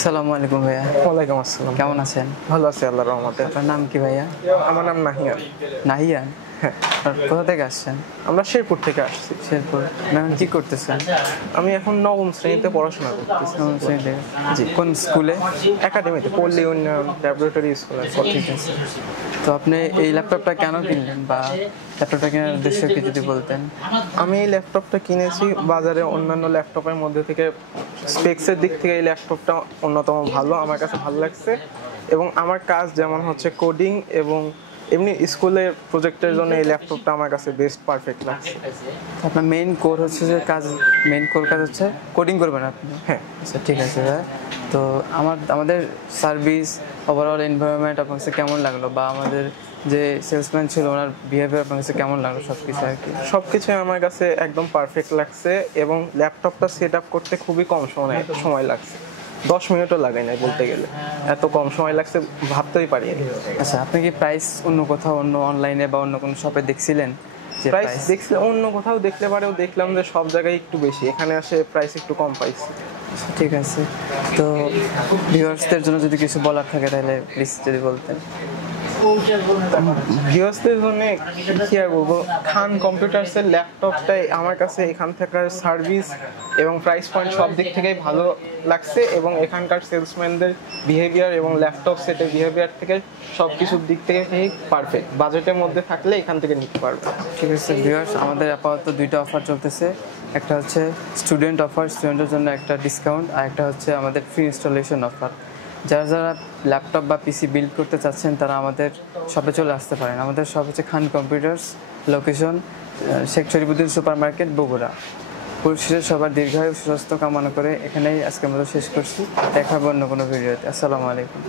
আসসালামু আলাইকুম ভাইয়া। ওয়ালাইকুম আসসালাম। কেমন আছেন? ভালো আছি আল্লাহর রহমতে। আপনার নাম কি ভাইয়া? আমার নাম নাহিয়ান। নাহিয়ান? হ্যাঁ, আর কোথা থেকে আসছেন? আমরা শেরপুর থেকে আসছি। শেরপুর। এখন কি করতেছেন? আমি এখন নবম শ্রেণীতে পড়াশোনা করতেছি। কোন শ্রেণীতে? জি। কোন স্কুলে? একাডেমিতে পল্লী উন্নয়ন ল্যাবরেটরি স্কুল আছে। ঠিক আছে। তো আপনি এই ল্যাপটপটা কেন কিনলেন বা ল্যাপটপটা কেনার উদ্দেশ্য কি যদি বলতেন? আমি এই ল্যাপটপটা কিনেছি বাজারে অন্যান্য ল্যাপটপের মধ্যে থেকে স্পেক্সের দিক থেকে এই ল্যাপটপটা অন্যতম ভালো, আমার কাছে ভালো লাগছে। এবং আমার কাজ যেমন হচ্ছে কোডিং এবং এমনি স্কুলের প্রজেক্টের জন্য এই ল্যাপটপটা আমার কাছে বেস্ট পারফেক্ট লাগছে। আপনার মেইন কোর হচ্ছে যে মেইন কোর কাজ হচ্ছে কোডিং করবেন আপনি? হ্যাঁ। আচ্ছা, ঠিক আছে ভাই। তো আমাদের সার্ভিস ওভারঅল এনভায়রনমেন্ট আপনার কাছে কেমন লাগলো, বা আমাদের যে সেলসম্যান ছিল ওনার বিহেভিয়ার আপনার কাছে কেমন লাগলো, সব কিছু আর কি? সব কিছুই আমার কাছে একদম পারফেক্ট লাগছে এবং ল্যাপটপটা সেট আপ করতে খুবই কম সময় লাগছে। 10 মিনিটও লাগে নাই বলতে গেলে, এত কম সময় লাগছে ভাবতেই পারিনি। আচ্ছা, আপনি কি প্রাইস অন্য কোথাও, অন্য অনলাইনে বা অন্য কোনো শপে দেখছিলেন যে প্রাইস দেখলে অন্য কোথাও দেখলে পারেও দেখলাম যে সব জায়গায় একটু বেশি, এখানে আসে প্রাইস একটু কম পাইছি। ঠিক আছে। তো ভিউয়ার্সদের জন্য যদি কিছু বলার থাকে তাহলে প্লিজ যদি বলতেন। ভিউয়ার্সদের জন্য কি আর বলবো, খান কম্পিউটার্সের ল্যাপটপটাই আমার কাছে এখান থেকার সার্ভিস এবং প্রাইস পয়েন্ট সব দিক থেকেই ভালো লাগছে এবং এখানকার সেলসম্যানদের বিহেভিয়ার এবং ল্যাপটপ সেটের বিহেভিয়ার থেকে সব কিছুর দিক থেকে পারফেক্ট। বাজেটের মধ্যে থাকলে এখান থেকে নিতে পারবে। ঠিক আছে ভিউয়ার্স, আমাদের আপাতত দুইটা অফার চলতেছে। একটা হচ্ছে স্টুডেন্ট অফার, স্টুডেন্টের জন্য একটা ডিসকাউন্ট, আর একটা হচ্ছে আমাদের ফ্রি ইনস্টলেশন অফার। যারা ল্যাপটপ বা পিসি বিল্ড করতে চাচ্ছেন তারা আমাদের শপে চলে আসতে পারেন। আমাদের শপ হচ্ছে Khan computers, location Sheikh Shorifuddin super market, Bogura. পরিশেষে সবার দীর্ঘায়ু সুস্বাস্থ্য কামনা করে এখানেই আজকের মতো শেষ করছি। দেখা হবে অন্য কোনো ভিডিওতে। আসসালামু আলাইকুম।